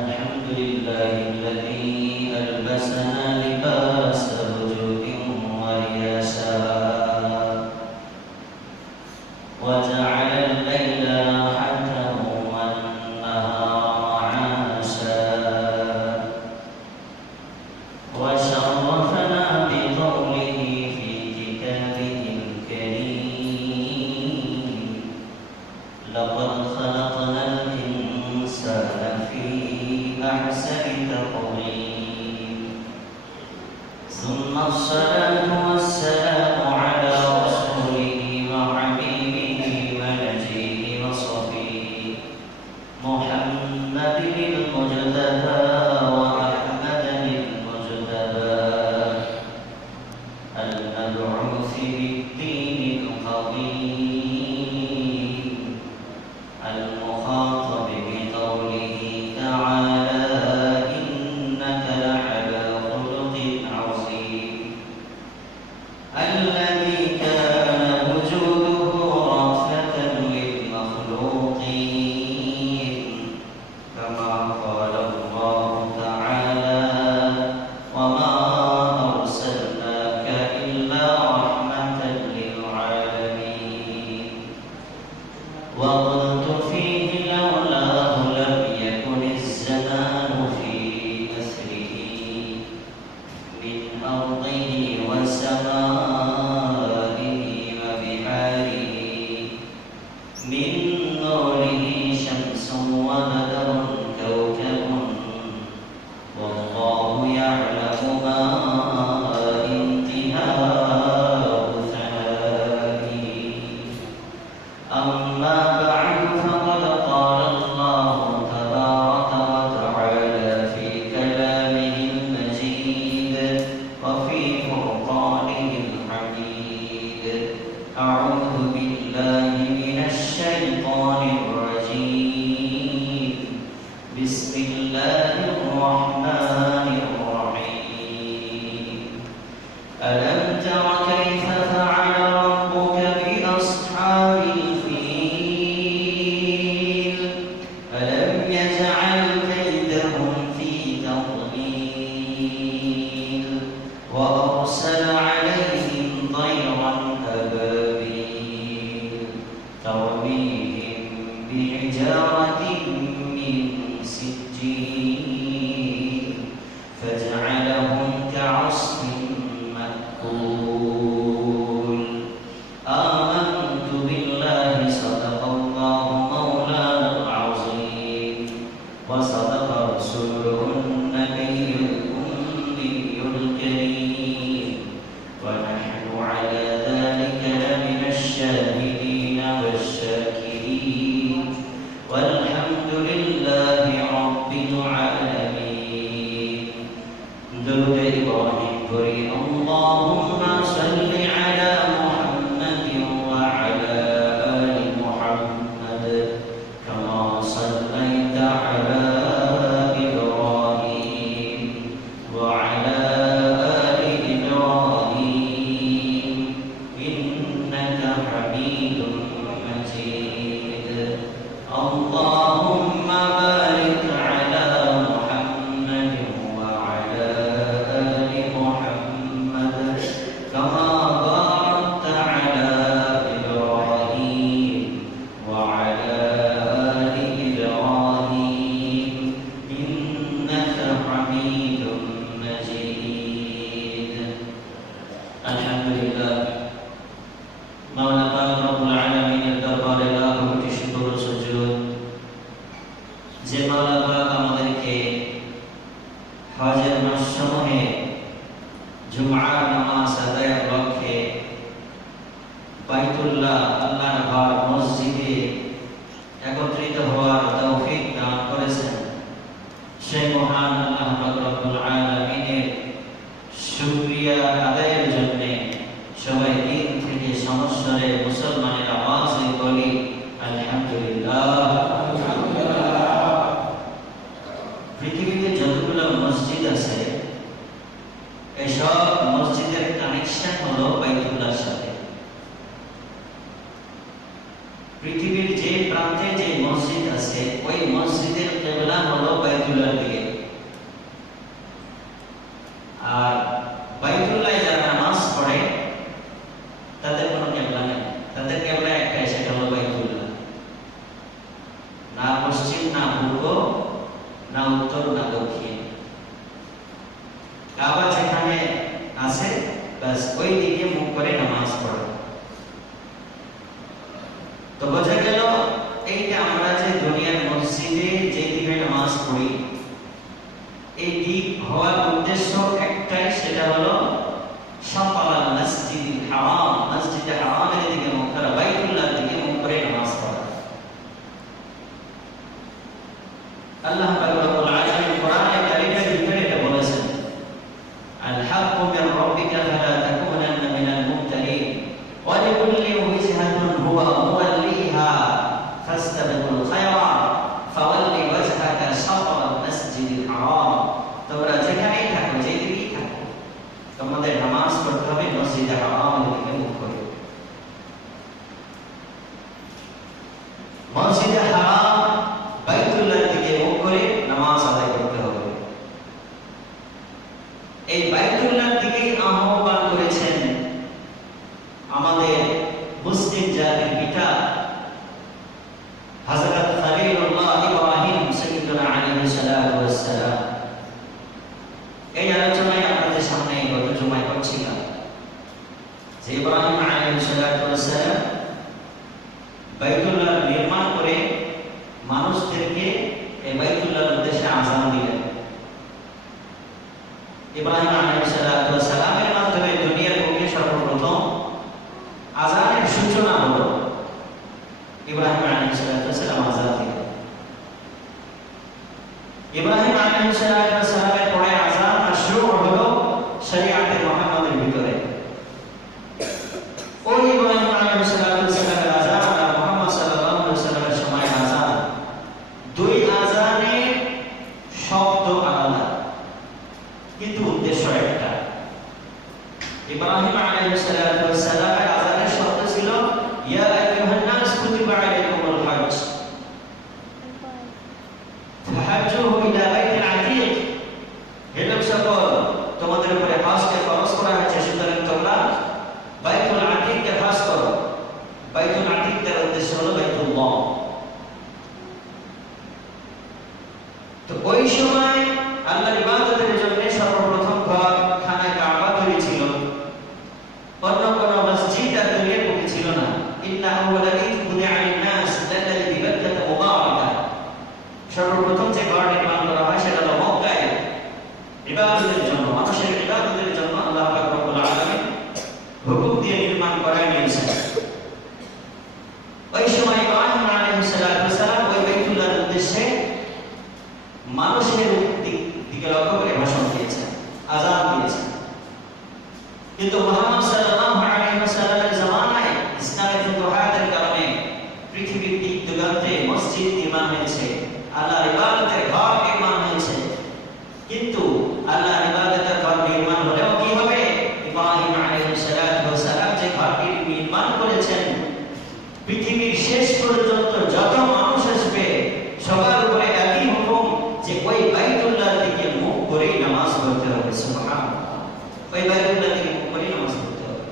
الحمد لله الذي ألبسنا لباس وجود ورياسة وجعل الليل راحة والنهار معاشا وشرفنا بقوله في كتابه الكريم لقد خلقنا الإنسان في أحسن تقويم ثم الصلاة والسلام على رسوله وحبيبه ونجيه وصفيه محمد المجتبى وأحمد المجتبى المبعوث بالدين القويم المخاطب بقوله تعالى إنك لعلى خلق عظيم الذي كان وجوده رأفة للمخلوقين كما قال الله تعالى وما أرسلناك إلا رحمة للعالمين وقلت فيه لولاه لم يكن الزمان في نثره من أرضه وسمائه وبحاره من نوره شمس وبدر كوكب والله يعلم ما انتهاء ثنائه أما بعد فقد قال الله تبارك وتعالى في كلامه المجيد وفي فرقانه الحميد أعوذ بالله من الشيطان الرجيم بسم الله الرحمن الرحيم ألم تر كيف فعل ربك بأصحاب الفيل ألم يجعل كيدهم في تضليل وأرسل عليهم طيرا أبابيل ترميهم بحجارة من سجيل فجعلهم كعصف مأكول آمنت بالله صدق الله مولانا العظيم وصدق رسوله النبي الأمي الكريم ونحن على ذلك لمن الشاهدين والشاكرين والحمد لله رب العالمين درود إبراهيم بري اللهم صل على محمد وعلى آل محمد كما صليت على إبراهيم وعلى آل إبراهيم إنك حميد مجيد اللهم بارك على محمد وعلى آل محمد كما باركت على إبراهيم وعلى آل إبراهيم إنك حميد مجيد الحمد لله مولا পাক রব্বুল আলামিনের দরবারে লাখো কোটি শুকর ও সুজুদ না উত্তর না দক্ষিণ। কাবা যেখানে আছে ব্যাস ওই দিকে মুখ করে নামাজ পড়া। তো বোঝা গেল এইটা আমরা যে দুনিয়ার মসজিদে যে দিকে নামাজ পড়ি এই দিক হওয়ার উদ্দেশ্য একটাই, সেটা হলো শাতরাল মসজিদিল হারাম, মসজিদে হারামের দিকে মুখ করা, বাইতুল্লাহর দিকে মুখ করে নামাজ পড়া। আল্লাহ পাক রব্বুল আলামিন কোরআনে কারীমের ভিতরে এটা বলেছেন, আল হাক্কু মির রাব্বিকা ফালা তাকুনান্না মিনাল মুমতারিন ওয়া লিকুল্লি ওয়াজহাতুন হুয়া মুওয়াল্লিহা ফাস্তাবিকুল খায়রাত ফাওয়াল্লি ওয়াজহাকা শাতরাল মসজিদিল হারাম। তোমরা যেখানেই থাকো, যেদিকেই থাকো, তোমাদের নামাজ পড়তে হবে মসজিদে হারামের দিকে মুখ করে। মসজিদে হারাম বাইতুল্লাহর দিকে মুখ করে নামাজ আদায় করতে হবে। এই বাইতুল্লাহর দিকে আহ্বান করেছেন আমাদের মুসলিম জাতির পিতা হযরত খলিলুল্লাহ ইব্রাহিম সাইয়্যিদুনা আলাইহিস সালাতু ওয়াস সালাম। এই আলোচনায় আপনাদের সামনে গত জুমায় করছিলাম যে ইব্রাহিম আলাইহিস সালাতু ওয়াস সালাম বাইতুল্লাহ নির্মাণ করে মানুষদেরকে এই বাইতুল্লাহর উদ্দেশ্যে আযান দিলেন। ইব্রাহিম আলাইহিস সালাতু ওয়াস সালামের মাধ্যমে দুনিয়ার বুকে সর্বপ্রথম আযানের সূচনা হলো। ইব্রাহিম আলাইহিস সালাতু ওয়াস সালাম আযান দিলেন। ইব্রাহিম আলাইহিস সালাতু ওয়াস সালামের পরে আযান মাশরূ হলো শরীয়তে মুহাম্মাদের ভিতরে। ওই ইব্রাহিম আলাইহিস সালাতু ওয়াস সালামের আযান আর মুহাম্মদ সাল্লাল্লাহু আলাইহি ওয়াসাল্লামের সময় আযান, দুই আযানের শব্দ আলাদা কিন্তু উদ্দেশ্য একটা। ইব্রাহিম আলাইহিস সালাতু ওয়াস সালামের আযানের শব্দ ছিল ইয়া আইয়ুহান নাস কুতিবা আলাইকুমুল হজ ফাহাজ্জু ইলা বাইতিল আতীক। হে লোক সকল, তোমাদের উপরে হজকে ফরজ করা হয়েছে, সুতরাং তোমরা বাইতুল আতীককে হজ করো। বাইতুল আতীকের উদ্দেশ্য হলো বাইতুল্লাহ। তো ওই সময় আল্লাহর ইবাদতের জন্য সর্বপ্রথম ঘর খানা কাবা তৈরি ছিল। অন্য কোন মসজিদ আর দুনিয়ার বুকে ছিল না। ইন্না আউওয়ালা বাইতিন বুদিআ লিন-নাস লাল্লাযী বিবাক্কাতা মুবারাকা। সর্বপ্রথম যে ঘর নির্মাণ করা হয় সেটা হলো মক্কায় ইবাদতের জন্য, মানুষের ইবাদতের জন্য আল্লাহ পাক রব্বুল আলামিন হুকুম দিয়ে নির্মাণ করায় নিয়েছেন। ওই সময় ইব্রাহিম আলাইহিস সালাতু ওয়াস সালাম ওই বাইতুল্লাহর উদ্দেশ্যে মানুষের দিকে লক্ষ্য করে ভাষণ দিয়েছেন, আযান দিয়েছেন। কিন্তু মুহাম্মদ সাল্লাল্লাহু আলাইহি ওয়াসাল্লামের জামানায় ইসলামের ফুতুহাতের কারণে পৃথিবীর দিক দিগন্তে মসজিদ নির্মাণ হয়েছে, আল্লাহর ইবাদতের ঘর নির্মাণ হয়েছে। কিন্তু আল্লাহর ইবাদতের ঘর নির্মাণ হলেও কি হবে? ইব্রাহিম আলাইহিস সালাতু ওয়াস সালাম যে ঘরটি নির্মাণ করেছেন, পৃথিবীর শেষ পর্যন্ত যত মানুষ আসবে সবার উপরে একই হুকুম যে ওই বাইতুল্লাহর দিকে মুখ করে নামাজ পড়তে হবে। সুবহানাল্লাহ, ওই বাইতুল্লাহর দিকে মুখ করে নামাজ পড়তে হবে।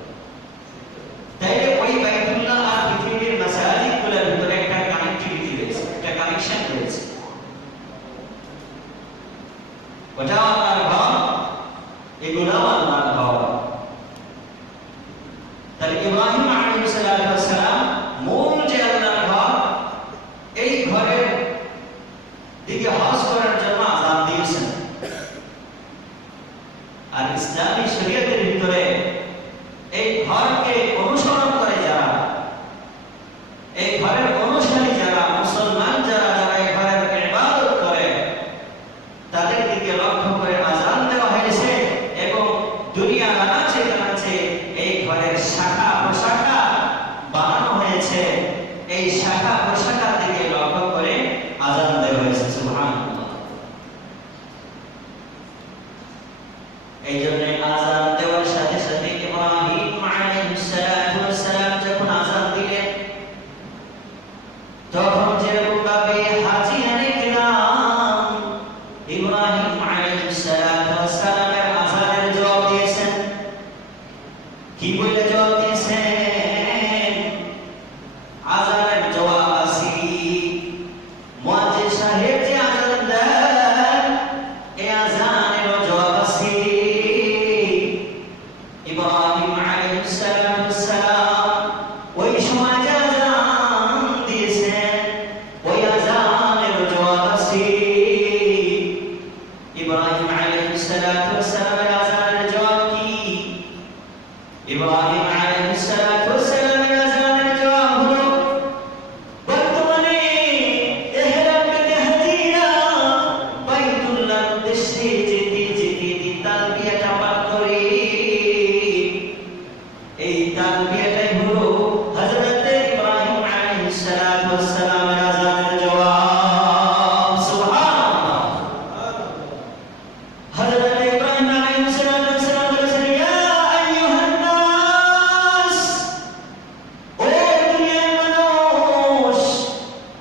তাইলে ওই বাইতুল্লাহ আর পৃথিবীর মাসাজিদগুলোর ভিতরে একটা কানেক্টিভিটি রয়েছে, একটা কানেকশন রয়েছে। ওটা আল্লাহর ঘর, এগুলাও আল্লাহর ঘর। তাহলে ইব্রাহিম আলাইহিস সালাতু ওয়াস সালাম মূল যে আল্লাহর ঘর, এই ঘরের দিকে হজ করার জন্য আযান দিয়েছেন। আর ইসলামী শরীয়তের ভিতরে এই ঘরকে অনুসরণ করে যারা, এই ঘরের অনুসারী যারা, মুসলমান যারা, যারা এই ঘরের ইবাদত করে, তাদের দিকে লক্ষ্য করে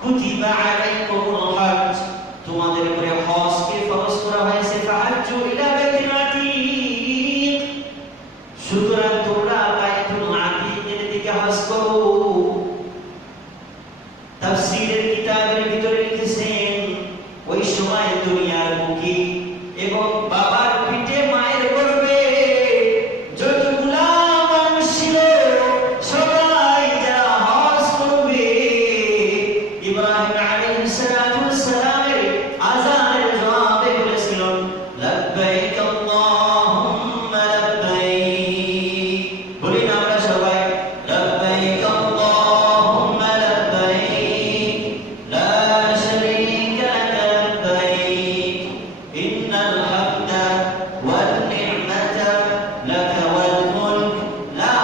কুতিবা আলাইকুমুল হজ, তোমাদের উপরে হজকে ফরজ করা হয়েছে। ফাহাজ্জু ইলা বাইতিল আতীক, সুতরাং তোমরা বাইতুল আতীকের দিকে হজ করো। তাফসীরের কিতাবের ভিতরে লিখেছেন ওই সময় দুনিয়ার বুকে এবং বাবার পিঠে মায়ের গর্ভে যতগুলা মানুষ ছিল সবাই যারা হজ করবে ইব্রাহিম আলাইহিস সালাতু ওয়াস সালামের আযানের জবাবে বলেছিল লাব্বাইক আল্লাহুম্মা লাব্বাইক। বলি না আমরা সবাই লাব্বাইক আল্লাহুম্মা লাব্বাইক লা শারীকা লাকা লাব্বাইক ইন্নাল হামদা ওয়ান নি'মাতা লাকা ওয়াল মুলক লা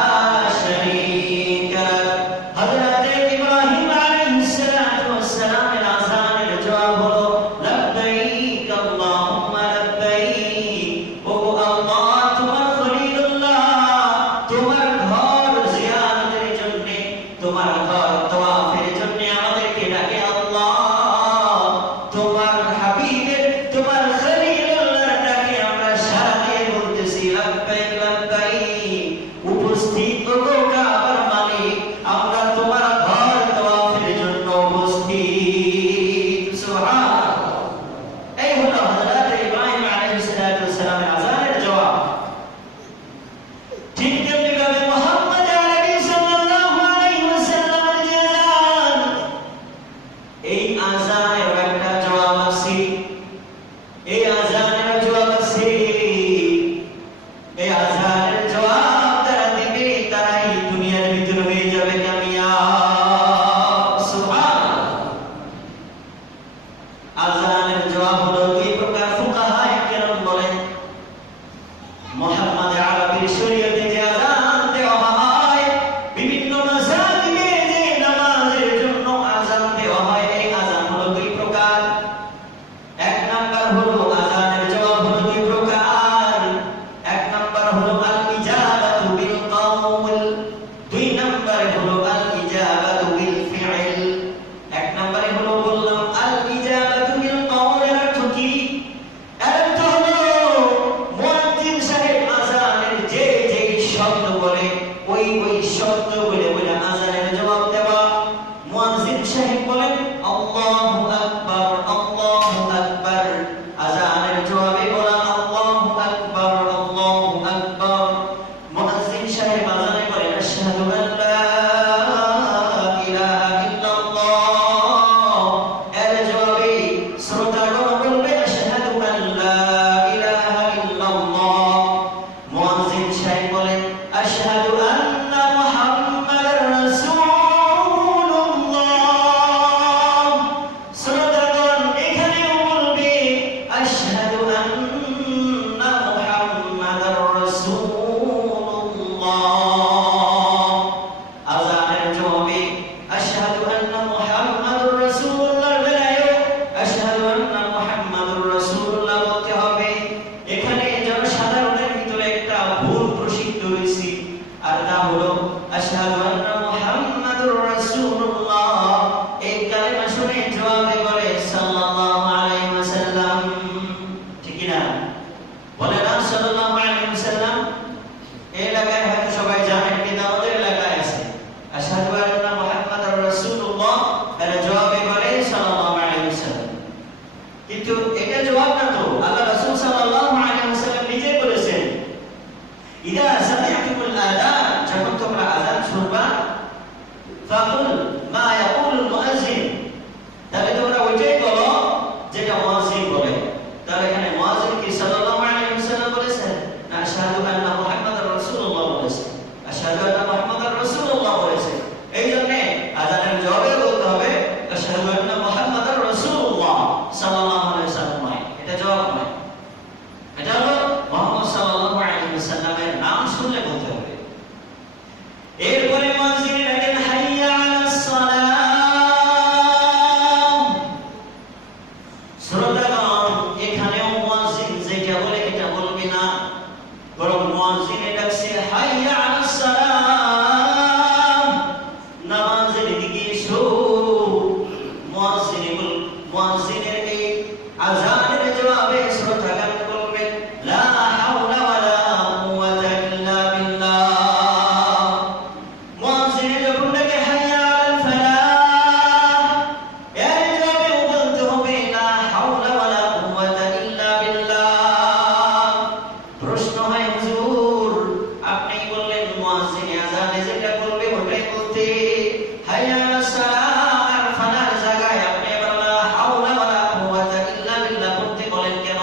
শারীকা লাক। হযরত ইব্রাহিম আলাইহিস সালাতু ওয়াস সালামের আযানের জবাব হলো লাব্বাইক আল্লাহুম্মা লাব্বাইক। ও আল্লাহ, তোমার খলিলুল্লাহ তোমার ঘর জিয়ারতের জন্য, তোমার ঘর তওয়াফের জন্য আমাদেরকে ডাকে। আল্লাহ, তোমার হাবিবের তোমার খলিলুল্লাহর ডাকে আমরা সাড়া দিয়ে বলতেছি লাব্বাইক লাব্বাইক। উপস্থিত ওগো কাবার মালিক, আমরা তোমার ঘর তওয়াফের জন্য উপস্থিত। সুবহানাল্লাহ। এই হলো হযরত ইব্রাহিম আলাইহিস সালাতু ওয়াস সালামের আযানের জবাব। ঠিক তেমনিভাবে মুহাম্মদ আরবি সাল্লাল্লাহু আলাইহি ওয়াসাল্লামের যে আযান, এই আযানের একটা জবাব আছে, এই আযানের জবাব আছে। এই আযানের জবাব যারা দিবে তারাই দুনিয়ার ভিতর হয়ে যাবে কামিয়াব। সুবহানাল্লাহ। আযানের জবাব হলো দুই প্রকার। ফুকাহায়ে কেরাম বলেন মুহাম্মদ আরবির শরীয়তে যে আযান দেওয়া হয়, বিভিন্ন মাযহাবে যে নামাজের জন্য আযান দেওয়া হয়, এই আযান হলো দুই প্রকার। এক নাম্বার হলো আযানের জবাব হলো দুই প্রকার। এক নাম্বার হলো আল ইজাবাতু বিল কওল, দুই নাম্বারে হলো আল ইজাবাতু বিল ফি'ল। এক নাম্বারে হলো বললাম আল ইজাবাতু বিল কওলের অর্থ কি? এর অর্থ হলো মুয়াজ্জিন সাহেব আযানের যে যে শব্দ বলে ওই ওই শব্দ বলে বলে আযানের জবাব দেওয়া। মুয়াজ্জিন সাহেব বলেন আল্লাহু আকবার আল্লাহু আকবার, আযানের জবাবে বলা আল্লাহু আকবার আল্লাহু আকবার। মুয়াজ্জিন সাহেব আযানে বলেন আশহাদু আন লা ইলাহা ইল্লাল্লাহ, এর জবাবে শ্রোতাগণ বলবে আশহাদু আন লা ইলাহা ইল্লাল্লাহ। মুয়াজ্জিন সাহেব বলেন আশহাদু আন্না মুহাম্মাদার রাসূলুল্লাহ, শ্রোতাগণ এখানেও বলবে আশহাদু আন্না মুহাম্মাদার রাসূলুল্লাহ। আযানের জবাবে আশহাদু আন্না মুহাম্মাদুর রাসূলুল্লাহর বেলায়ও আশহাদু আন্না মুহাম্মাদুর রাসূলুল্লাহ বলতে হবে। এখানে জনসাধারণের ভিতরে একটা ভুল প্রসিদ্ধ রয়েছে, আর তা হলো আশহাদু আন্না মুহাম্মাদুর রাসূলুল্লাহ এই কালেমা শুনে জবাবে বলে সাল্লাল্লাহু আলাইহি ওয়াসাল্লাম। ঠিক কি না? বলে না সাল্লাল্লাহু আলাইহি ওয়াসাল্লাম? এই এলাকায় হয়তো সবাই জানেন, কিন্তু আমাদের এলাকায় আছে আশহাদু আন্না মুহাম্মাদুর রাসূলুল্লাহ, এর জবাবে বলে সাল্লাল্লাহু আলাইহি ওয়াসাল্লাম। কিন্তু এটা জবাব না তো, আল্লাহ রাসূল সাল্লাল্লাহু আলাইহি ওয়াসাল্লাম নিজে বলেছেন ইদা সামি'তুমুল আযান, যখন তোমরা আযান শুনবা, ফাকুল মা ইয়াকুলুল মুয়াজ্জিন, তাহলে তোমরা ওইটাই বলো যেটা মুয়াজ্জিন বলে। তাহলে এখানে মুয়াজ্জিন কি সাল্লাল্লাহু আলাইহি ওয়াসাল্লাম বলেছেন না আশহাদু আন্না মুহাম্মাদার রাসূলুল্লাহ বলেছেন? আশহাদু আন্না মুহাম্মাদার রাসূলুল্লাহ বলেছেন। এইজন্য আযানের জবাবে বলতে হবে আশহাদু আন্না মুহাম্মাদার রাসূলুল্লাহ সাল্লাল্লাহু আলাইহি ওয়াসাল্লাম। মুয়াজ্জিনের এই আযানের জবাবে শ্রোতাগণ বলবেন লা হাওলা ওয়ালা কুওয়াতা ইল্লা বিল্লাহ। মুয়াজ্জিন যখন ডাকে হাইয়া আলাল ফালাহ, এর জবাবে বলতে হবে লা হাওলা ওয়ালা কুওয়াতা ইল্লা বিল্লাহ। প্রশ্ন হয় হুজুর, আপনি বললেন মুয়াজ্জিন আযানে যেটা বলবে ওটাই বলতে, হাইয়া আলাস সালাহ আর ফালাহ জায়গায় আপনি আবার লা হাওলা ওয়ালা কুওয়াতা ইল্লা বিল্লাহ পড়তে বলেন কেন?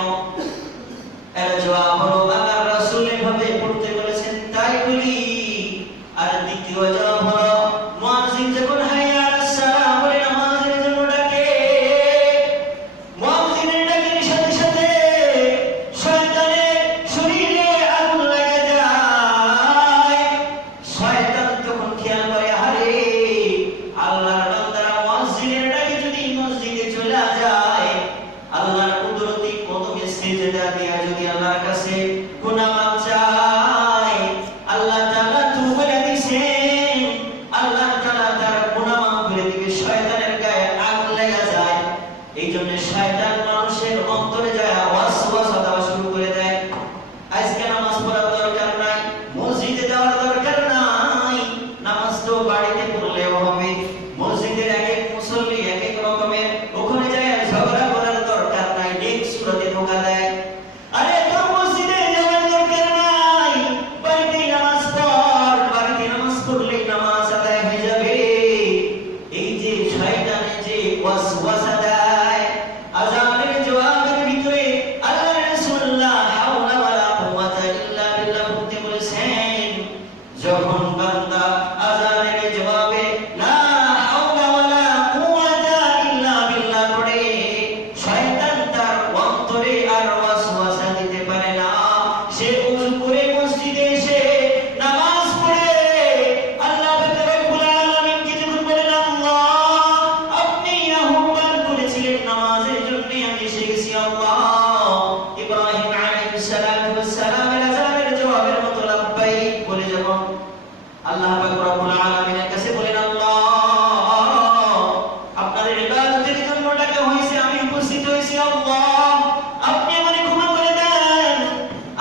এর জবাব হলো আল্লাহর রাসূল এভাবে পড়তে বলেছেন তাই বলি। আর দ্বিতীয় জবাব হলো মুয়াজ্জিন যখন হাইয়া আলাস সালাহ বলে নামাজের জন্য ডাকে, মুয়াজ্জিনের ডাকের সাথে সাথে শয়তানের শরীরে আগুন লেগে যায়। শয়তান তখন খেয়াল করে আরে আল্লাহর বান্দারা মুয়াজ্জিনের ডাকে যদি মসজিদে চলে যায়, আল্লাহর কুদরতি কদমে সিজদা দিয়া যদি আল্লাহর কাছে গুনাহ মাফ চায়, আল্লাহ তাআলা তো বলে দিয়েছেন আল্লাহ তাআলা তার গুনাহ মাফ করে দিবে। শয়তানের গায়ে আগুন লেগে যায়। এইজন্য শয়তান মানুষের অন্তরে যায় ওয়াসওয়াসা দেওয়া শুরু করে দেয়। আজকে নামাজ পড়ার দরকার নাই, মসজিদে যাওয়ার দরকার নাই, নামাজ তো বাড়িতে পড়লেও হবে। মসজিদের এক এক মুসল্লি এক এক রকমের, ওখানে যায় ঝগড়া করার দরকার নাই, নেক সুরতে ধোঁকা দেয়। আরে তোর মসজিদে যাওয়ার দরকার নাই, বাড়িতেই নামাজ পড়, বাড়িতে নামাজ পড়লেই নামাজ আদায় হয়ে যাবে। এই যে শয়তানে যে ওয়াসওয়াসা দেয়, আযানের জবাবের ভিতরে আল্লাহর রাসূল লা হাওলা ওয়ালা কুওয়াতা ইল্লা বিল্লাহ বলতে বলেছেন। যখন বান্দা আযানের জবাবে লা হাওলা ওয়ালা কুওয়াতা ইল্লা বিল্লাহ পড়ে, শয়তান তার অন্তরে আর ওয়াসওয়াসা দিতে পারে না। সে ওযু করে মসজিদে এসে নামাজ পড়ে আল্লাহ রাব্বুল আলামিনকে যখন বলেন আল্লাহ আপনি আহ্বান করেছিলেন নামাজের জন্য, আমি এসে গেছি আল্লাহ। ইব্রাহিম আলাইহিস সালাতু ওয়াস সালামের আযানের জবাবের মতো লাব্বাইক বলে যখন আল্লাহ পাক রব্বুল আলামিনের কাছে বলেন আল্লাহ আপনার ইবাদতের জন্য ডাকা হয়েছে, আমি উপস্থিত হয়েছি আল্লাহ, আপনি আমাকে ক্ষমা করে দেন।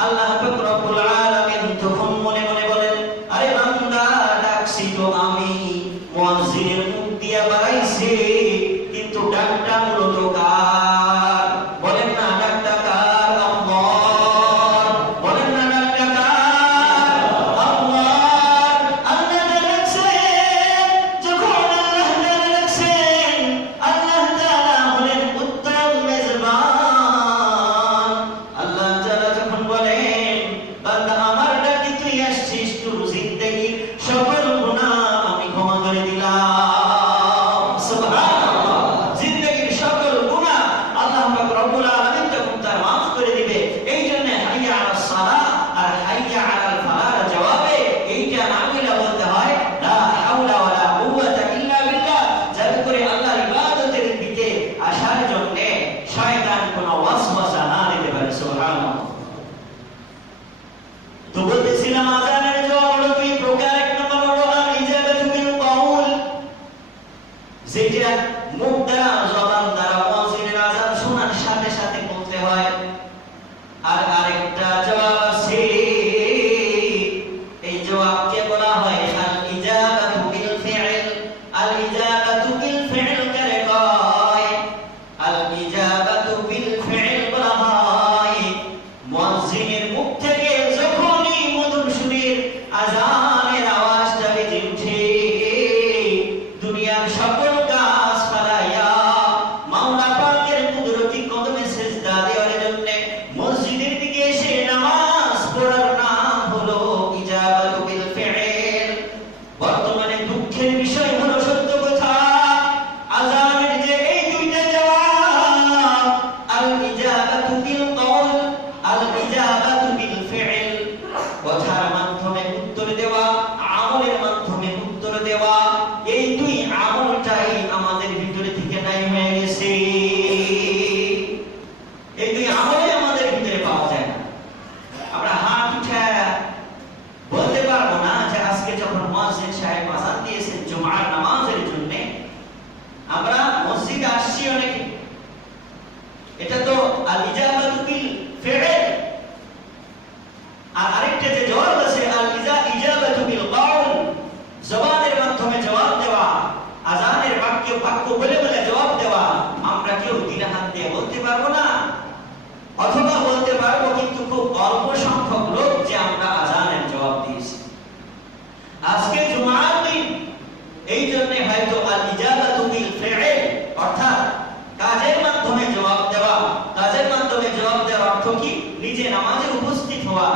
আল্লাহ পাক রব্বুল আলামিন তখন মনে মনে বলেন আরে বান্দা ডাকছি তো আমি, মুয়াজ্জিনের মুখ দিয়া বাড়াইছে, কিন্তু ডাকটা মূলত কার? বলেন না ডাকটা কার? আল্লাহর। বলেন না ডাকটা কার? আল্লাহর। আল্লাহ ডাকছেন, যখন আল্লাহ ডাকছেন, আল্লাহ তাআলা হলেন উত্তম মেজবান। আল্লাহ তাআলা যখন বলেন বান্দা আমার ডাকে তুই আসছিস, তোর জিন্দেগীর সকল গুনাহ আমি ক্ষমা করে দিলাম। সুবহানাল্লাহ। জিন্দেগীর সকল গুনাহ আল্লাহ পাক রব্বুল আলামিন তখন তার মাফ করে দিবে। এইজন্য হাইয়া আলাস সালাহ আর হাইয়া আলাল ফালাহ জবাবে এইটা না বলে বলতে হয় লা হাওলা ওয়ালা কুওয়াতা ইল্লা বিল্লাহ, যাতে করে আল্লাহর ইবাদতের দিকে আসার জন্য শয়তান কোনো ওয়াসওয়াসা না দিতে পারে। সুবহানাল্লাহ। তো বলতেছিলাম আযানের জবাব হলো দুই প্রকার। এক নম্বর হলো আল ইজাবাতু বিল কাউল, যেটা মুখ দ্বারা জবান দ্বারা মুয়াজ্জিনের আযান শোনার সাথে সাথে বলতে হয়। আর আরেকটা জবাব আছে, এই জবাবকে বলা হয় আল ইজাবাতু বিল ফি'ল। আল ইজাবাতু বিল ফি'ল কারে কয়? আল ইজাবাতু বিল ফি'ল বলা হয় এটা তো আল ইজাবাতু বিল ফি'ল। আর আরেকটা যে জবাব আছে আল ইজাবাতু বিল কওল, জবানের মাধ্যমে জবাব দেওয়া, আযানের বাক্য বলে বলে জবাব দেওয়া। আমরা কেউ দিন হাত দিয়ে বলতে পারবো না, অথবা বলতে পারবো কিন্তু খুব অল্প সংখ্যক লোক যে আমরা আযানের জবাব দিয়েছি। আজকে জুমার দিন, এই জন্য হয়তো আল ইজাবাতু বিল ফি'ল অর্থাৎ কাজের মাধ্যমে জবাব দেওয়া। কাজের মাধ্যমে জবাব দেওয়ার অর্থ কি? নিজে নামাজে উপস্থিত হওয়া।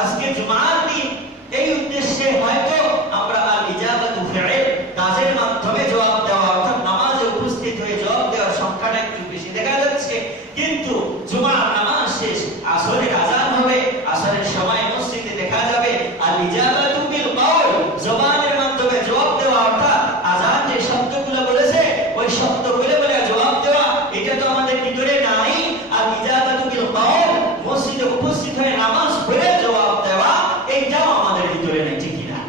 আজকে জুমার দিন এই উদ্দেশ্যে হয়তো আমরা আল ইজাবাতু ফি'ল কাজের মাধ্যমে জবাব দেওয়া অর্থাৎ নামাজে উপস্থিত হয়ে জবাব দেওয়ার সংখ্যাটা একটু বেশি দেখা যাচ্ছে। কিন্তু জুমার নামাজ শেষ, আসরের আযান হবে, আসরের সময় মসজিদে দেখা যাবে আল ইজাবাতু বিল কওল, জবানের মাধ্যমে জবাব দেওয়া অর্থাৎ আযান যে শব্দগুলো বলেছে ওই শব্দ বলে বলে জবাব দেওয়া। এটা তো আমাদের ভিতরে নাই। আর ইজাবাতু বিল কওল, মসজিদে উপস্থিত হয়ে নামাজ পড়ে জবাব দেওয়া, এইটাও আমাদের ভিতরে নাই, ঠিক কি না?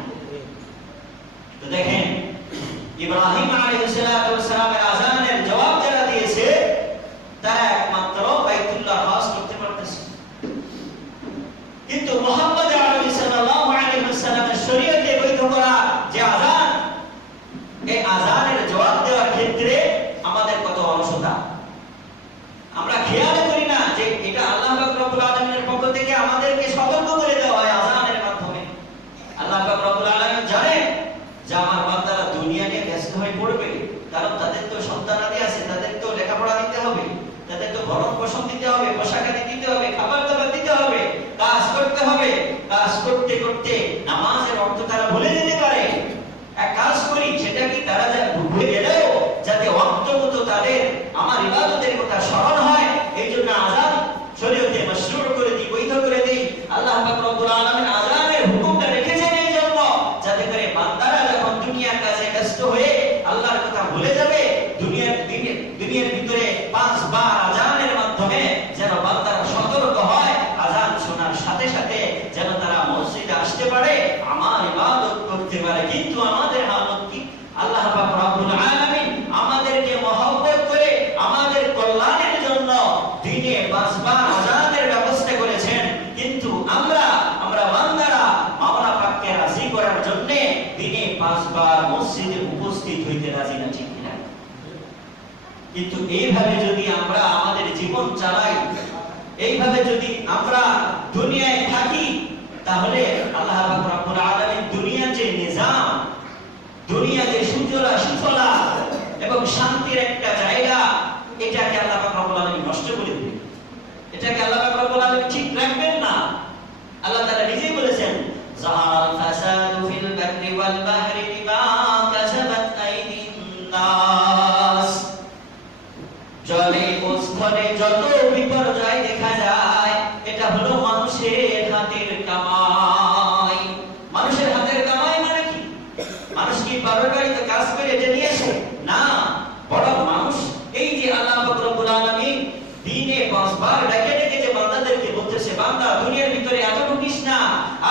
তো দেখেন ইব্রাহিম আলাইহিস সালামের আযানের জবাব যারা দিয়েছে তারা একমাত্র বাইতুল্লাহ হজ করতে পারতেছে। কিন্তু মুহাম্মদ সাল্লাল্লাহু আলাইহি ওয়াসাল্লামের শরীয়তে বৈধ করা যে আযান, এই আযানের জবাব দেওয়ার ক্ষেত্রে আমাদের কত অলসতা। আমরা খেয়াল করি না যে এটা আল্লাহ পাক রব্বুল আলামিনের পক্ষ থেকে আমাদেরকে সতর্ক করে দেওয়া হয় আযানের মাধ্যমে। আল্লাহ পাক রব্বুল আলামিন জানেন যে আমার বান্দারা দুনিয়া নিয়ে ব্যস্ত হয়ে পড়বে, কারণ তাদের তো সন্তানাদি আছে, তাদের তো লেখাপড়া দিতে হবে, তাদের তো ভরণ পোষণ দিতে হবে, পোশাক আদি দিতে হবে, খাবার দাবার দিতে হবে, কাজ করতে হবে। কাজ করতে করতে নামাজের অর্থ তারা ভুলে যেতে পারে। এক কাজ করি, সেটা কি তারা যা ভুলে গেলেও যাতে অন্তত তাদের আমার ইবাদতের কথা স্মরণ হয়, এই জন্য আযান শরীয়তে মাশরুউ করে দিই, বৈধ করে দিই। আল্লাহ পাক রব্বুল আলামিন আযানের হুকুমটা রেখেছেন এই জন্য যাতে করে বান্দারা যখন দুনিয়ার কাছে ব্যস্ত হয়ে আল্লাহর কথা ভুলে যাবে, দুনিয়ার ভিতরে 5 বার আযানের মাধ্যমে যেন বান্দারা সতর্ক হয়, আযান শোনার সাথে সাথে যেন তারা মসজিদে আসতে পারে, আমার ইবাদত করতে পারে। কিন্তু আমাদের হালত কি? আল্লাহ পাক রব্বুল আলামিন আমাদেরকে মহব্বত করে আমাদের কল্যাণের জন্য দিনে 5 বার আযানের ব্যবস্থা করেছেন। কিন্তু আমরা বান্দারা মাওলা পাককে রাজি করার জন্য দিনে 5 বার মসজিদে উপস্থিত হইতে রাজি না, ঠিক না? কিন্তু এইভাবে যদি আমরা আমাদের জীবন চালাই, এইভাবে যদি আমরা দুনিয়ায় থাকি, তাহলে আল্লাহ পাক রব্বুল আলামিন দুনিয়ার যে নিজাম, দুনিয়া যে সুফলা এবং শান্তির একটা জায়গা, এটাকে আল্লাহ পাক রব্বুল আলামিন নষ্ট করে দিবেন। এটাকে আল্লাহ পাক রব্বুল আলামিন ঠিক রাখবেন না। আল্লাহ তাআলা নিজেই বলেছেন, যাহারাল ফাসাদু ফিল বাররি ওয়াল বাহরি বিমা কাসাবাত আইদিন নাস। জলে ও স্থলে যত বিপর্যয় দেখা যায়, এটা হলো মানুষের হাতের কামাই। মানুষের হাতের কামাই মানে কি? মানুষ কি বারবারিত কাজ করে এটা নিয়ে আসে? না, বরং মানুষ এই যে আল্লাহ পাক রব্বুল আলামিন দিনে 5 বার ডেকে ডেকে যে বান্দাদেরকে বলতেছে, বান্দা দুনিয়ার ভিতরে এত ঢুকিস না,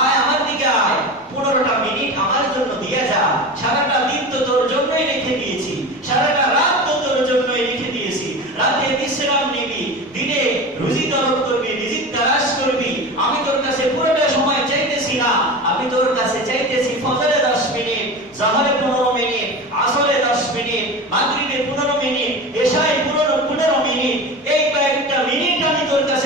আয় আমার দিকে আয়, 15টা মিনিট আমার জন্য দিয়ে যা। সারাটা দিন তো তোর জন্যই রেখে দিয়েছি, সারাটা রাত তো তোর জন্যই রেখে দিয়েছি। রাতে বিশ্রাম নিবি, দিনে রুজি তলব করবি, রিজিক তালাশ করবি। আমি তোর কাছে পুরোটা সময় চাইতেছি না, আমি তোর কাছে চাইতেছি ফজরে 10 মিনিট, জোহরে 15 মিনিট, আসরে 10 মিনিট, মাগরিবে 15 মিনিট, এশায় 15 মিনিট। এই কয়েকটা মিনিট আমি তোর কাছে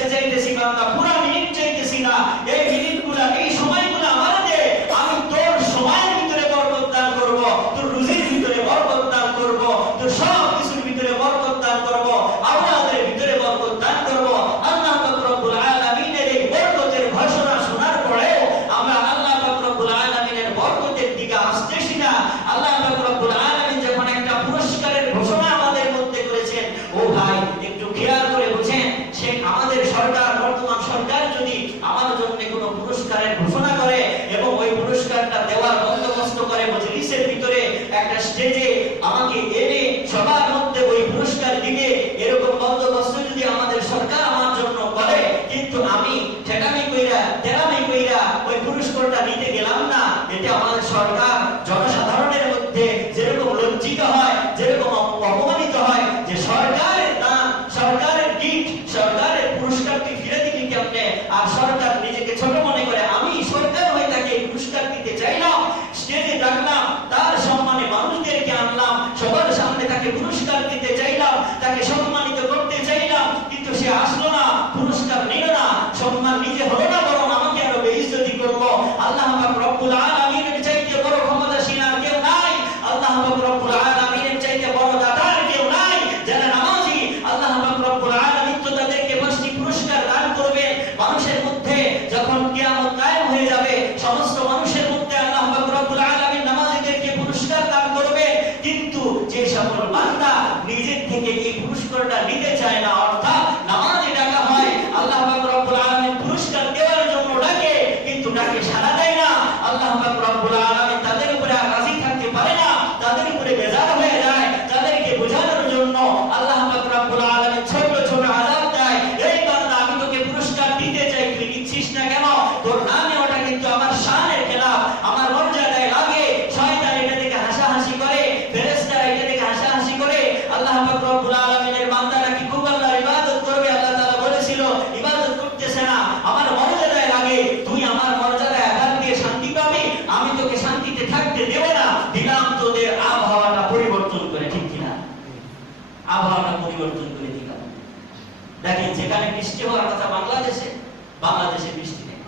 যেখানে বৃষ্টি হওয়ার কথা বাংলাদেশে বৃষ্টি নেই।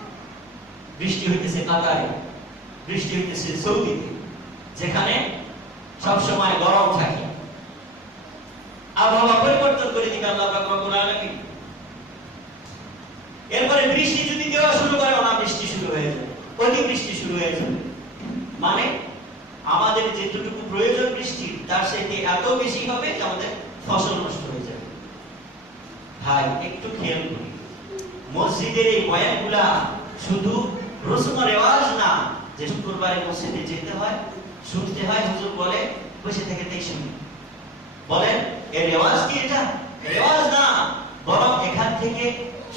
বৃষ্টি হইতেছে কাতারে, বৃষ্টি হইতেছে সৌদিতে, যেখানে সব সময় গরম থাকে। আবহাওয়া পরিবর্তন করে দিবে আল্লাহ পাক রব্বুল আলামিন। এরপরে বৃষ্টি যদি দেওয়া শুরু করে, অনাবৃষ্টি শুরু হয়ে যাবে, অতিবৃষ্টি শুরু হয়ে যাবে। মানে আমাদের যেটুকু প্রয়োজন বৃষ্টির, তার সাথে এত বেশি হবে যে আমাদের ফসল নষ্ট হয়ে যাবে। ভাই একটু খেয়াল করি, মসজিদের এই বয়ানগুলা শুধু রসম রেওয়াজ না যে শুক্রবারে মসজিদে যেতে হয়, শুনতে হয়, হুজুর বলে বসে থেকে তাই শুনি। বলেন এই রেওয়াজ কি? এটা রেওয়াজ না, বরং এখান থেকে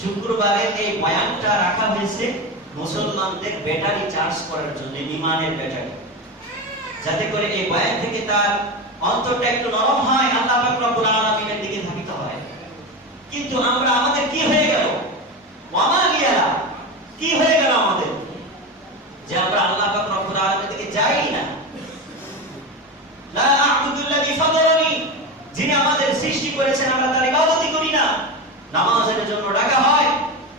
শুক্রবারে এই বয়ানটা রাখা হয়েছে মুসলমানদের ব্যাটারি চার্জ করার জন্য, ঈমানের ব্যাটারি, যাতে করে এই বয়ান থেকে তার অন্তরটা একটু নরম হয়, আল্লাহ পাক রব্বুল আলামিনের দিকে ধাবিত হয়। কিন্তু আমরা, আমাদের কি হয়ে গেল? ওয়ামা লিয়ালা, কি হয়ে গেল আমাদের, যে আমরা আল্লাহ পাক রব্বুল আলামিনের দিকে যাই না। লা আ'বুদুল্লাযী ফাতারানি, যিনি আমাদের সৃষ্টি করেছেন, আমরা তার ইবাদতই করি না। নামাজের জন্য ডাকা হয়,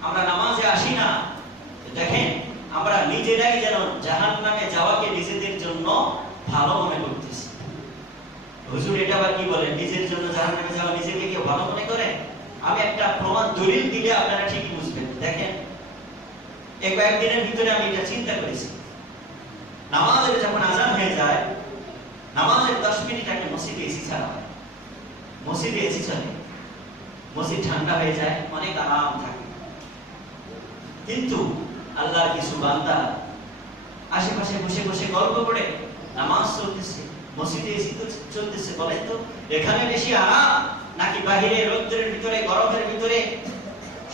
আমরা নামাজে আসি না। দেখেন, আমরা নিজেরাই যেন জাহান্নামে যাওয়াকে নিজেদের জন্য ভালো মনে করতেছি। হুজুর এটা আবার কি বলেন, নিজের জন্য জাহান্নামে যাওয়া নিজেকে কেউ ভালো মনে করে? আমি একটা প্রমাণ দলিল দিলে আপনারা ঠিকই বুঝবেন। দেখেন, এই কয়েকদিনের ভিতরে আমি এটা চিন্তা করেছি। নামাজের যখন আজান হয়ে যায়, নামাজের 10 মিনিট আগে মসজিদে এসি ছাড়া হয়, মসজিদে এসি চলে, মসজিদ ঠান্ডা হয়ে যায়, অনেক আরাম থাকে। কিন্তু আল্লাহর কিছু বান্দা আশেপাশে বসে বসে গল্প করে, নামাজ চলতেছে, মসজিদে এসি চলতেছে, বলেন তো এখানে বেশি আরাম নাকি বাহিরে রৌদ্রের ভিতরে, গরমের ভিতরে,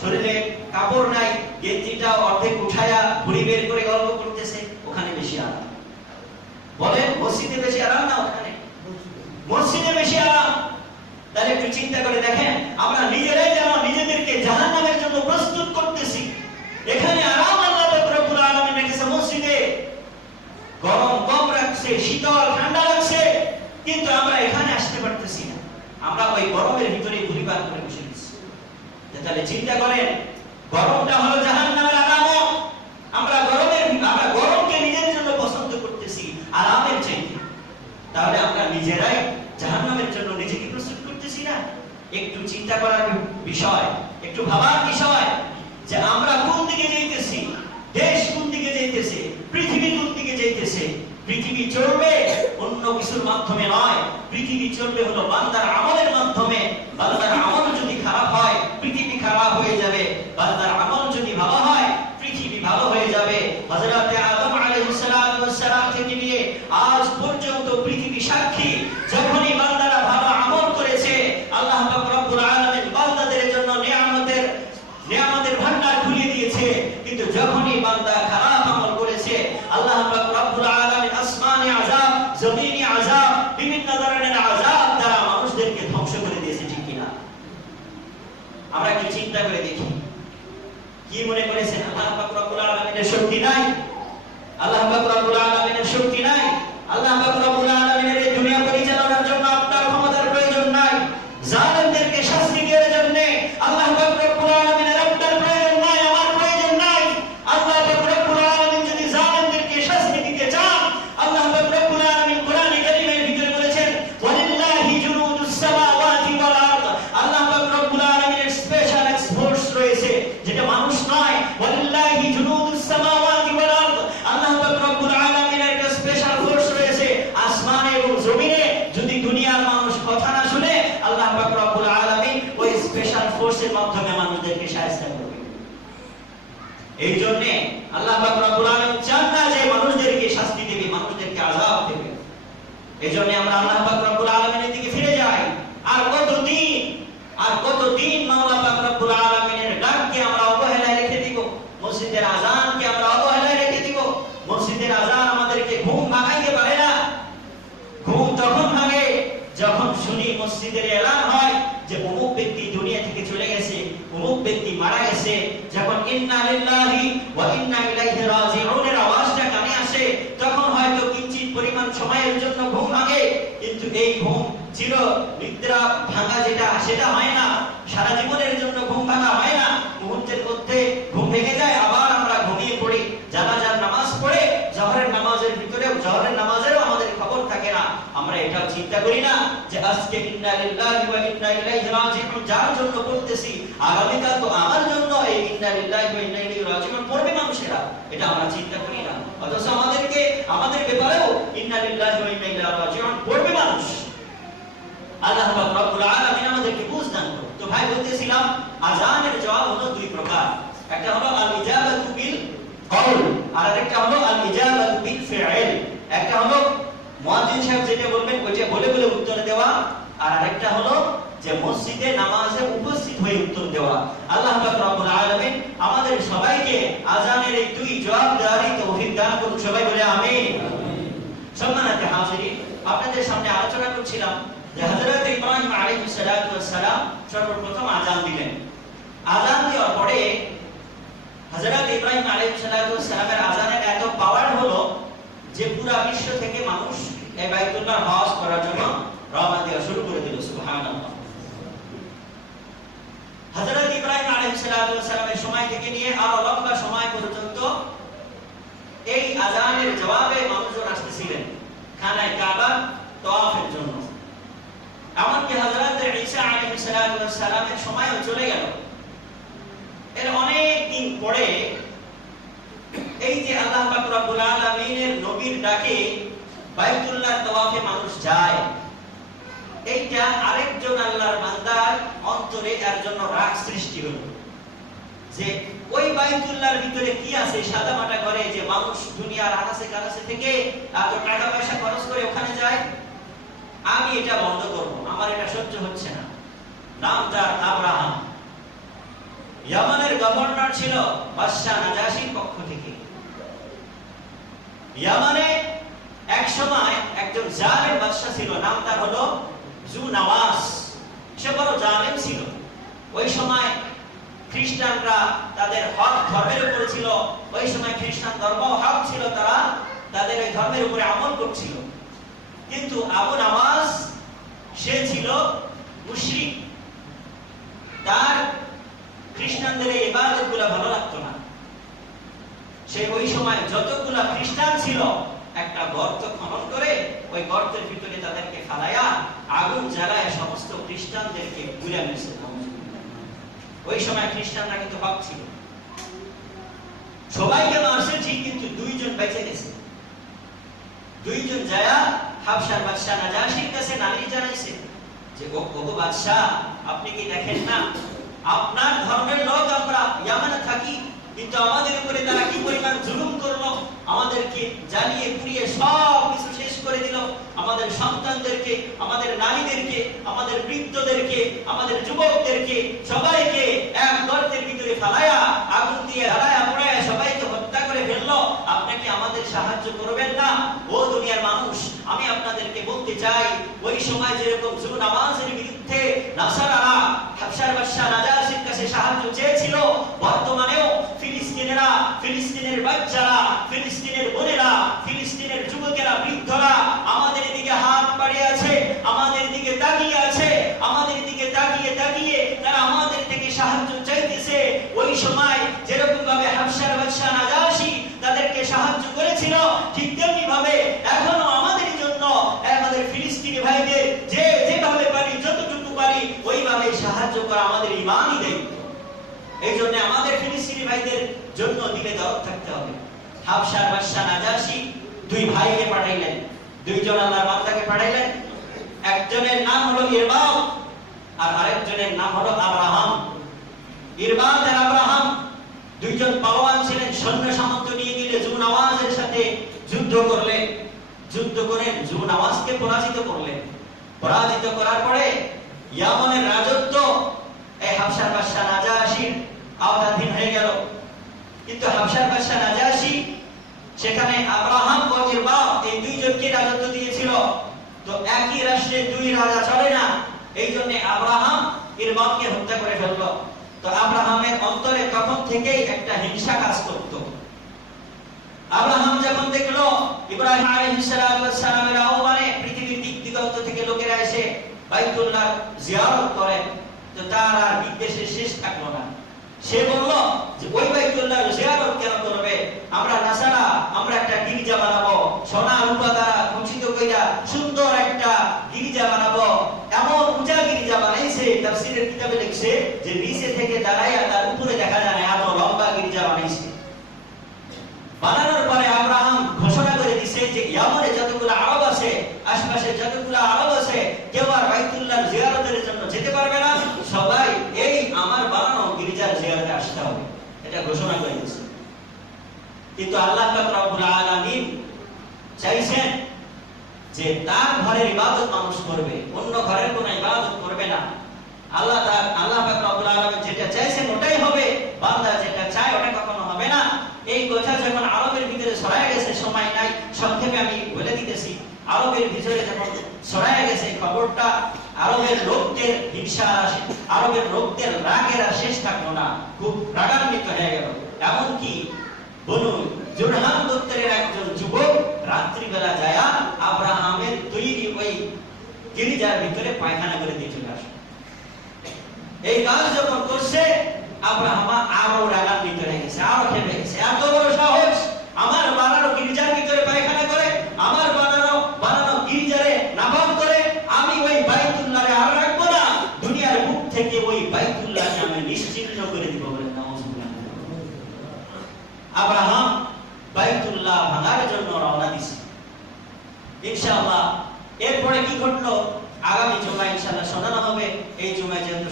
শরীরে কাপড় নাই, গেঞ্জিটা অর্ধেক উঠায়া ঘুড়ি বের করে গল্প করতেছে, ওখানে বেশি আরাম? বলেন মসজিদে বেশি আরাম না ওখানে? মসজিদে বেশি আরাম। তাহলে একটু চিন্তা করে দেখেন, আমরা নিজেরাই যেন নিজেদেরকে জাহান্নামের জন্য প্রস্তুত করতেছি। এখানে আরাম আল্লাহ পাক রব্বুল আলামিন রেখেছে, মসজিদে গরম কম রাখছে, শীতল ঠান্ডা রাখছে, কিন্তু আমরা এখানে আসতে পারতেছি না। আমরা ওই গরমের ভিতরে ঘুরিবার করে বসে আছি। তাহলে চিন্তা করেন, গরমটা হলো জাহান্নামের আলামত। আমরা গরমকে নিজের জন্য পছন্দ করতেছি আরামের চাইতে। তাহলে আমরা নিজেরাই জাহান্নামের জন্য নিজেকে প্রস্তুত করতেছি না? একটু চিন্তা করার বিষয়, একটু ভাবার বিষয়, যে আমরা কোন দিকে যাইতেছি, দেশ কোন দিকে যাইতেছে, পৃথিবী কোন দিকে যাইতেছে। পৃথিবী চলবে অন্য কিছুর মাধ্যমে নয়, পৃথিবী চলবে হলো বান্দার আমলের মাধ্যমে। বান্দার আমল যদি খারাপ হয়, পৃথিবী খারাপ হয়ে যাবে। বান্দার আমল যদি ভালো হয়, পৃথিবী ভালো হয়ে যাবে। হযরত আদম আলাইহিস সালাম থেকে নিয়ে আজ পর্যন্ত পৃথিবী সাক্ষী, যখনই বান্দারা ভালো আমল করেছে, আল্লাহ পাক রব্বুল আলামিন বান্দাদের জন্য নিয়ামতের ভান্ডার খুলে দিয়েছে। কিন্তু যখনই বান্দা খারাপ আমল করেছে, আল্লাহ পাক রব্বুল আলামিন আসমানে আযাব, জমিনে আযাব, বিভিন্ন ধরনের আযাব দ্বারা মানুষদেরকে ধ্বংস করে দিয়েছে। ঠিক কি না? আমরা কি চিন্তা করে দেখি, কি মনে করেছেন আল্লাহ পাক রব্বুল আলামিনের শক্তি নাই? আল্লাহ পাক রব্বুল আলামিনের শক্তি নাই? আল্লাহ পাক রব্বুল আলামিনের এই দুনিয়া পরিচালনার জন্য আপনার ক্ষমতার প্রয়োজন নাই। জালেমদেরকে শাস্তি দেওয়ার জন্য আল্লাহ পাক রব্বুল আলামিনের আপনার প্রয়োজন নাই, আমার প্রয়োজন নাই। আল্লাহ পাক রব্বুল আলামিন যদি জালেমদেরকে শাস্তি দিতে চান, আল্লাহ পাক রব্বুল আলামিন কোরআনে কারীমের ভিতরে বলেছেন, ওয়ালিল্লাহি জুনুদুস সামাওয়াতি ওয়াল আরদ। আল্লাহ পাক রব্বুল আলামিনের স্পেশাল ফোর্স রয়েছে, যেটা মানুষ নয়। ওয়ালিল্লাহি জুনুদুস সামাওয়াতি ওয়াল আরদ। আল্লাহ পাক রব্বুল আলামিনের একটা স্পেশাল ফোর্স রয়েছে আসমানে এবং জমিনে। যদি দুনিয়ার মানুষ কথা না শুনে, আল্লাহ পাক রব্বুল আলামিন ওই স্পেশাল ফোর্সের মাধ্যমে মানুষদেরকে সাহায্য করবে। এই জন্য আল্লাহ পাক রব্বুল আলামিন চান না যে মানুষদেরকে শাস্তি দেবে, মানুষদেরকে আযাব দেবে। এই জন্য আমরা আল্লাহ পাক রব্বুল আলামিনের দিকে ফিরে যাই। আর কতদিন মাওলা পাক রব্বুল আলামিনের ডাককে আমরা অবহেলায় রেখে দিব, মসজিদের আযানকে আমরা অবহেলায় রেখে দিব। মসজিদের আযান আমাদেরকে ঘুম ভাঙাইতে পারে না। ঘুম তখন ভাঙে যখন শুনি মসজিদের এলান হয় যে অমুক ব্যক্তি দুনিয়া থেকে চলে গেছে, অমুক ব্যক্তি মারা গেছে। যখন ইন্না লিল্লাহি ওয়া ইন্না ইলাইহি রাজিউন এর আওয়াজটা কানে আসে, তখন হয়তো কিঞ্চিত পরিমাণ সময়ের জন্য ঘুম ভাঙে। কিন্তু এই ঘুম চির নিদ্রা ভাঙা যেটা, সেটা হয় না, সারা জীবনের জন্য ঘুম ভাঙে। ভাঙা হয় না, মুহূর্তের মধ্যে ঘুম ভেঙে যায়, আবার আমরা ঘুমিয়ে পড়ি। জানাজার নামাজ পড়ে জোহরের নামাজের ভিতরেও জোহরের নামাজেরও আমাদের খবর থাকে না। আমরা এটাও চিন্তা করি না যে আজকে ইন্না লিল্লাহি ওয়া ইন্না ইলাইহি রাজিউন যার জন্য পড়তেছি, আগামীকাল তো আমার জন্য এই ইন্না লিল্লাহি ওয়া ইন্না ইলাইহি রাজিউন পড়বে মানুষেরা। এটা আমরা চিন্তা করি না, অথচ আমাদের ব্যাপারেও ইন্না লিল্লাহি ওয়া ইন্না ইলাইহি রাজিউন পড়বে মানুষ। আল্লাহ পাক রব্বুল আলামিন আমাদেরকে বুঝ দান করুন। তো ভাই বলতেছিলাম আযানের জবাব হলো দুই প্রকার, একটা হলো আল ইজাবাতু বিল কওল, আর আরেকটা হলো আল ইজাবাতু বিল ফি'ল। একটা হলো মুয়াজ্জিন সাহেব যেটা বলবেন ওইটা বলে বলে উত্তর দেওয়া, আর আরেকটা হলো যে মসজিদে নামাজে উপস্থিত হয়ে উত্তর দেওয়া। আল্লাহ পাক রব্বুল আলামিন আমাদের সবাইকে আযানের এই দুই জবাব দেওয়ারই তৌফিক দান করুন, সবাই বলে আমিন। সম্মানিত হাজিরিন, আপনাদের সামনে আলোচনা করছিলাম যে হযরত ইব্রাহিম আলাইহিস সালাতু ওয়াস সালাম সর্বপ্রথম আযান দিলেন। আযান দেওয়ার পরে হযরত ইব্রাহিম আলাইহিস সালাতু ওয়াস সালামের আযানের এত পাওয়ার হলো যে পুরো বিশ্ব থেকে মানুষ এই বাইতুল্লাহ হজ করার জন্য রওনা দেওয়া শুরু করে দিল। সুবহানাল্লাহ। হযরত ইব্রাহিম আলাইহিস সালাতু ওয়াস সালামের সময় থেকে নিয়ে আরো লম্বা সময় পর্যন্ত এই আযানের জবাবে মানুষজন আসতেছিলেন খানায় কাবা তাওয়াফের জন্য। এমনকি হযরত ঈসা আলাইহিস সালাতু ওয়াস সালামের সময়ও চলে গেল। এর অনেক দিন পরে এই যে আল্লাহ পাক রব্বুল আলামিনের নবীর ডাকে বাইতুল্লাহ তাওয়াফে মানুষ যায়, এইটা আরেকজন আল্লাহর বান্দার অন্তরে এর জন্য রাগ সৃষ্টি হলো যে ওই বাইতুল্লাহর ভিতরে কি আছে সাদামাটা করে যে মানুষ দুনিয়ার আনাচে কানাচে থেকে এত টাকা পয়সা খরচ করে ওখানে যায়, আমি এটা বন্ধ করব, আমার এটা সহ্য হচ্ছে না। নাম তার আব্রাহাম, ইয়ামানের গভর্নর ছিল বাদশা নাজাশির পক্ষ থেকে। ইয়ামানে এক সময় একজন জালেম বাদশা ছিল, নাম তার হলো জুনাওয়াস। সে বড় জালেম ছিল। ওই সময় খ্রিস্টানরা তাদের হক ধর্মের উপরে ছিল, ওই সময় খ্রিস্টান ধর্ম হক ছিল, তারা তাদের ওই ধর্মের উপরে আমল করছিল। কিন্তু আবু নওয়াজ সে ছিল মুশরিক, তার খ্রিস্টানদের এই ইবাদতগুলো ভালো লাগতো না। সে ওই সময় যতগুলা খ্রিস্টান ছিল একটা গর্ত খনন করে ওই গর্তের ভিতরে তাদেরকে ফালায়া আগুন জ্বালায় সমস্ত খ্রিস্টানদেরকে পুড়িয়ে মেরেছে। ওই সময় খ্রিস্টানরা কিন্তু হক ছিল, সবাইকে মারছে ঠিক, কিন্তু দুইজন বেঁচে গেছে। দুইজন যায় হাবশার বাদশা নাজাশির কাছে নালিশ জানাইছে যে ওগো বাদশা, আপনি কি দেখেন না আপনার ধর্মের লোক আমরা ইয়ামানে থাকি, কিন্তু আমাদের উপরে তারা কি পরিমাণ জুলুম করলো, আমাদেরকে জ্বালিয়ে পুড়িয়ে সব কিছু শেষ করে দিল, আমাদের সন্তানদেরকে, আমাদের নারীদেরকে, আমাদের বৃদ্ধদেরকে, আমাদের যুবকদেরকে সবাইকে এক গর্তের ভিতরে ফালায়া আগুন দিয়ে জ্বালায়া পোড়ায়া সবাইকে হত্যা করে ফেললো। আপনি কি আমাদের সাহায্য করবেন না? ও দুনিয়ার মানুষ, আমি আপনাদেরকে বলতে চাই ওই সময় যেরকম জুনাওয়াজের বিরুদ্ধে নাসারারা হাবশার বাদশা নাজাশির কাছে সাহায্য চেয়েছিল, বর্তমানেও ফিলিস্তিনেরা, ফিলিস্তিনের বাচ্চারা, ফিলিস্তিনের বোনেরা, ফিলিস্তিনের যুবকেরা, বৃদ্ধরা আমাদের দিকে হাত বাড়িয়ে আছে, আমাদের দিকে তাকিয়ে আছে, আমাদের দিকে তাকিয়ে তাকিয়ে তারা আমাদের থেকে সাহায্য চাইতেছে। ওই সময় যেরকম ভাবে হাবশার বাদশা নাজাশি তাদেরকে সাহায্য করেছিল, ঠিক তেমনি ভাবে এখনো আমাদের জন্য আমাদের ফিলিস্তিনি ভাইদের যে যেভাবে পারি, যতটুকু পারি ওইভাবে সাহায্য করা আমাদের ঈমানই দায়িত্ব। এই জন্য আমাদের ফিলিস্তিনি ভাইদের জন্য দিলে দরদ থাকতে হবে। হাবশার বাদশা নাজাশি দুই ভাইকে পাঠাইলেন, দুইজন আল্লাহর বান্দাকে পাঠাইলেন। একজনের নাম হলো ইরবাদ আর আরেকজনের নাম হলো আব্রাহাম। ইরবাদ আর আব্রাহাম দুইজন পালোয়ান ছিলেন, সৈন্য সামন্ত নিয়ে গেলে জুনাওয়াজের সাথে যুদ্ধ করলেন। যুদ্ধ করে জুনাওয়াজকে পরাজিত করলেন। পরাজিত করার পরে ইয়ামানের রাজত্ব এই হাবশার বাদশা নাজাশির আওতাধীন হয়ে গেল। কিন্তু হাবশার বাদশা নাজাশি সেখানে আব্রাহাম ও ইরবাদ এই দুইজনকে রাজত্ব দিয়েছিল। তো একই রাষ্ট্রে দুই রাজা চলে না, এই জন্য আব্রাহাম ইরবাদকে হত্যা করে ফেলল। তো আব্রাহামের অন্তরে তখন থেকেই একটা হিংসা কাজ করত। আব্রাহাম যখন দেখলো ইব্রাহিম আলাইহিস সালামের আহ্বানে পৃথিবীর দিক দিগন্ত থেকে লোকেরা এসে বাইতুল্লাহ জিয়ারত করেন, তো তো তার আর বিদ্বেষের শেষ থাকলো না। সে বলল যে ওই বাইতুল্লাহ জিয়ারত কেন করবে? আমরা নাসারা আমরা একটা গির্জা বানাবো, সোনা রূপা দ্বারা খচিত কইরা সুন্দর একটা গির্জা বানাবো। এমন উঁচা গির্জা বানাইছে, তাফসীরের কিতাবে লিখছে যে নিচে থেকে দাঁড়াইয়া তার উপরে দেখা যায় এত লম্বা গির্জা বানাইছে। বানানোর পরে আব্রাহাম ঘোষণা করে দিয়েছে যে ইয়ামনে যতগুলো আরব আছে, আশপাশে যতগুলো আরব আছে, কেউ আর বাইতুল্লাহ জিয়ারতের জন্য যেতে পারবে না, সবাই এই আমার বানানো গির্জার জিয়ারতে আসতে হবে, এটা ঘোষণা করে দিয়েছে। কিন্তু আল্লাহ পাক রব্বুল আলামিন চাইছেন যে তার ঘরের ইবাদত মানুষ করবে, অন্য ঘরের কোনো ইবাদত করবে না। আল্লাহ পাক রব্বুল আলামিন যেটা চাইছেন ওটাই হবে, বান্দা যেটা চায় ওটা কখনো হবে না। এই কথা যখন আরবের ভিতরে ছড়ায় গেছে, সময় নাই, সংক্ষেপে আমি বলে দিতেছি। আরবের ভিতরে যখন ছড়ায় গেছে খবরটা, আরবের লোকদের হিংসা, আরবের লোকদের রাগের আর শেষ থাকলো না, খুব রাগান্বিত হয়ে গেল। এমনকি বনু জুরহাম গোত্রের একজন যুবক রাত্রিবেলা যায় আব্রাহামের তৈরি ওই গির্জার ভিতরে পায়খানা করে দিয়ে চলে আসে। এই কাজ যখন করছে আব্রাহাম আরো রাগান্বিত হয়ে গেছে, আরো খেপে গেছে। এত বড় সাহস, আমার বানানো গির্জার ভিতরে পায়খানা করে, আমার বানানো গির্জারে নাপাক করে, আমি ওই বাইতুল্লাহরে আর রাখবো না, দুনিয়ার মুখ থেকে ওই বাইতুল্লাহকে আমি নিশ্চিহ্ন করে দিব বলে নাউজুবিল্লাহ। আব্রাহাম বাইতুল্লাহ ভাঙার জন্য রওনা দিছে। ইনশাআল্লাহ এরপরে কি ঘটলো আগামী জুমায় ইনশাআল্লাহ শোনানো হবে। এই জুমায় যেহেতু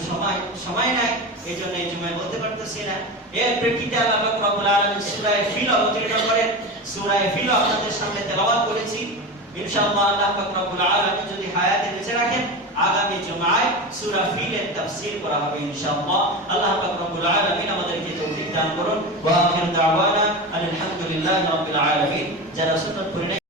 সময় নাই, এই জন্য এই জুমায় বলতে পারতেছি না। এর প্রেক্ষিতে আল্লাহ পাক রব্বুল আলামিন সূরা ফিল অবতীর্ণ করেন। সূরা ফিল আপনাদের সামনে তেলাওয়াত করেছি। ইনশাআল্লাহ আল্লাহ পাক রব্বুল আলামিন যদি হায়াতে বেঁচে রাখেন, আগামী জুমায় সূরা ফিলের তাফসীর করা হবে ইনশাআল্লাহ। আল্লাহ পাক রব্বুল আলামিন আমাদেরকে তৌফিক দান করুন। ওয়া আখিরু দাওয়ানা আলহামদুলিল্লাহি রাব্বিল আলামিন। যারা সুন্নাত পড়ে